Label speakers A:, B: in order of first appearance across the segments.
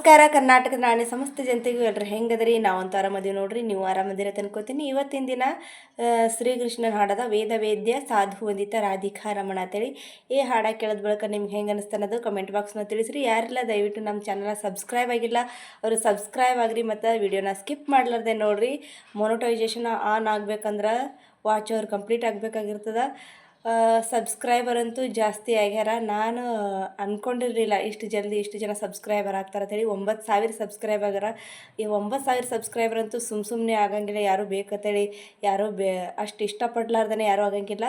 A: ನಮಸ್ಕಾರ, ಕರ್ನಾಟಕ ನಾಣ್ಯ ಸಮಸ್ತ ಜನತೆಗೂ ಎಲ್ರು ಹೆಂಗದ್ರಿ? ನಾವಂತೂ ಆರಾಮದೀವಿ ನೋಡ್ರಿ, ನೀವು ಆರಾಮದಿರ ಅನ್ಕೋತೀನಿ ಇವತ್ತಿನ ದಿನ ಶ್ರೀಕೃಷ್ಣನ ಹಾಡದ ವೇದ ವೇದ್ಯ ಸಾಧು ವಂದಿತ ರಾಧಿಕಾ ರಮಣ ಅಂತೇಳಿ. ಈ ಹಾಡ ಕೇಳಿದ ಬಳಿಕ ನಿಮ್ಗೆ ಹೆಂಗೆ ಅನಿಸ್ತು ಕಮೆಂಟ್ ಬಾಕ್ಸ್ನ ತಿಳಿಸ್ರಿ. ಯಾರಿಲ್ಲ, ದಯವಿಟ್ಟು ನಮ್ಮ ಚಾನಲ್ನ ಸಬ್ಸ್ಕ್ರೈಬ್ ಆಗಿಲ್ಲ, ಅವರು ಸಬ್ಸ್ಕ್ರೈಬ್ ಆಗ್ರಿ ಮತ್ತು ವಿಡಿಯೋನ ಸ್ಕಿಪ್ ಮಾಡ್ಲಾರ್ದೆ ನೋಡ್ರಿ. ಮೊನೋಟೈಸೇಷನ್ ಆನ್ ಆಗ್ಬೇಕಂದ್ರೆ ವಾಚ್ ಅವ್ರು ಕಂಪ್ಲೀಟ್ ಆಗಬೇಕಾಗಿರ್ತದ. ಸಬ್ಸ್ಕ್ರೈಬರ್ ಅಂತೂ ಜಾಸ್ತಿ ಆಗ್ಯಾರ. ನಾನು ಅಂದ್ಕೊಂಡಿರಲಿಲ್ಲ ಇಷ್ಟು ಜಲ್ದಿ ಇಷ್ಟು ಜನ ಸಬ್ಸ್ಕ್ರೈಬರ್ ಆಗ್ತಾರೆ ಅಂತೇಳಿ. ಒಂಬತ್ತು ಸಾವಿರ ಸಬ್ಸ್ಕ್ರೈಬ್ ಆಗ್ಯಾರ ಈ ಒಂಬತ್ತು ಸಾವಿರ ಸಬ್ಸ್ಕ್ರೈಬರ್ ಅಂತೂ ಸುಮ್ಮ ಸುಮ್ಮನೆ ಆಗಂಗಿಲ್ಲ. ಯಾರೂ ಬೇಕಂತೇಳಿ, ಯಾರೂ ಬೇ, ಅಷ್ಟು ಇಷ್ಟಪಡ್ಲಾರ್ದೇ ಯಾರೂ ಆಗಂಗಿಲ್ಲ.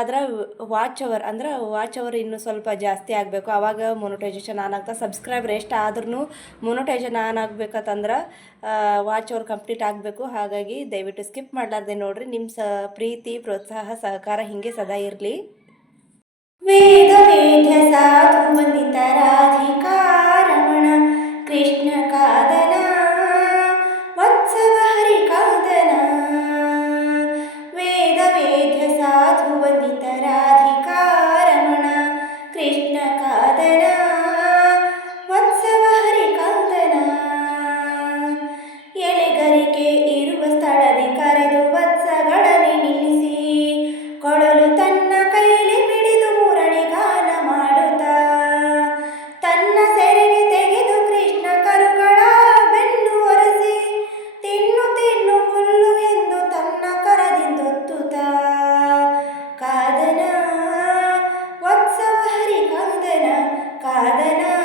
A: ಆದ್ರೆ ವಾಚ್ ಅವರ್ ಅಂದ್ರೆ ವಾಚ್ ಅವರ್ ಇನ್ನೂ ಸ್ವಲ್ಪ ಜಾಸ್ತಿ ಆಗಬೇಕು. ಆವಾಗ ಮೊನೋಟೈಸೇಷನ್ ಆನ್ ಆಗ್ತಾ ಸಬ್ಸ್ಕ್ರೈಬರ್ ಎಷ್ಟು ಆದ್ರೂ ಮೊನೋಟೈಸೇಷನ್ ಆನ್ ಆಗ್ಬೇಕಂತಂದ್ರೆ ವಾಚ್ ಅವರ್ ಕಂಪ್ಲೀಟ್ ಆಗಬೇಕು. ಹಾಗಾಗಿ ದಯವಿಟ್ಟು ಸ್ಕಿಪ್ ಮಾಡಲಾರ್ದೆ ನೋಡಿರಿ. ನಿಮ್ಮ ಸ, ಪ್ರೀತಿ, ಪ್ರೋತ್ಸಾಹ, ಸಹಕಾರ ಹೀಗೆ ಸದಾ ಇರಲಿ ವೇದ ವೇದ್ಯ ಸಾಧು ವಂದಿತ ರಾಧಿಕಾ കാതന വത്സവഹരി കാതന കാതന.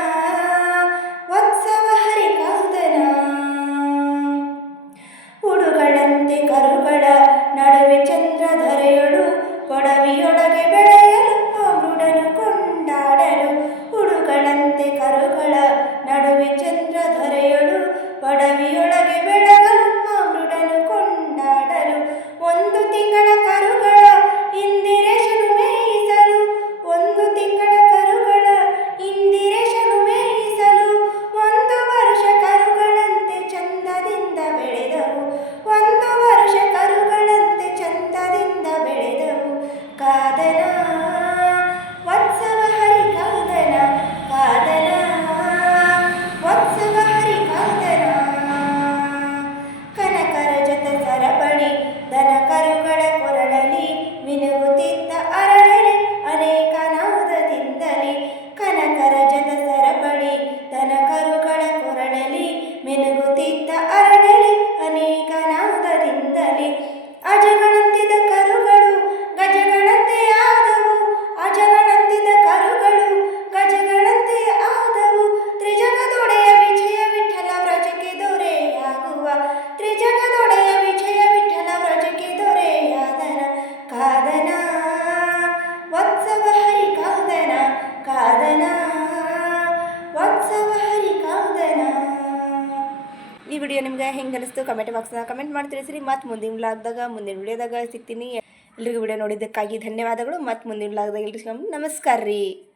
A: ಈ ವಿಡಿಯೋ ನಿಮ್ಗೆ ಹೆಂಗೆ ಅನಿಸ್ತು? ಕಮೆಂಟ್ ಬಾಕ್ಸ್ನ ಕಮೆಂಟ್ ಮಾಡಿ ತಿಳಿಸಿ ಮತ್ತು ಮುಂದಿನ ವ್ಲಾಗ್ದಾಗ ಮುಂದಿನ ವಿಡಿಯೋದಾಗ ಸಿಗ್ತೀನಿ. ಎಲ್ರಿಗೂ ವಿಡಿಯೋ ನೋಡಿದ್ದಕ್ಕಾಗಿ ಧನ್ಯವಾದಗಳು. ಮತ್ತು ಮುಂದಿನ ವ್ಲಾಗ್ದಾಗ ಎಲ್ರಿಗೂ ನಮಸ್ಕಾರ ರೀ